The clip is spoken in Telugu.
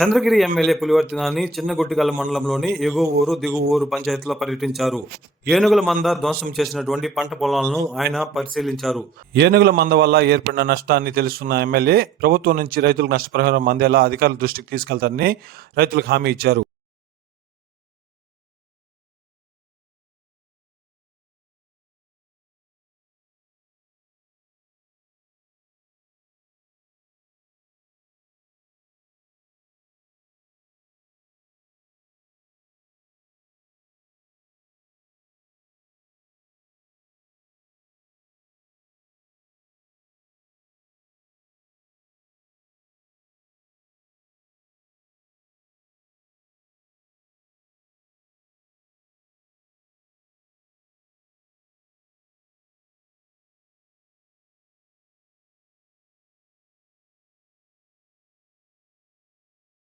చంద్రగిరి ఎమ్మెల్యే పులివర్తి నాని చిన్నగొట్టిగల మండలంలోని ఎగువ ఊరు దిగువ ఊరు పంచాయతీలో పర్యటించారు. ఏనుగుల మంద ధ్వంసం చేసినటువంటి పంట పొలాలను ఆయన పరిశీలించారు. ఏనుగుల మంద వల్ల ఏర్పడిన నష్టాన్ని తెలుసుకున్న ఎమ్మెల్యే ప్రభుత్వం నుంచి రైతులకు నష్టపరిహారం అందేలా అధికారుల దృష్టికి తీసుకెళ్తారని రైతులకు హామీ ఇచ్చారు.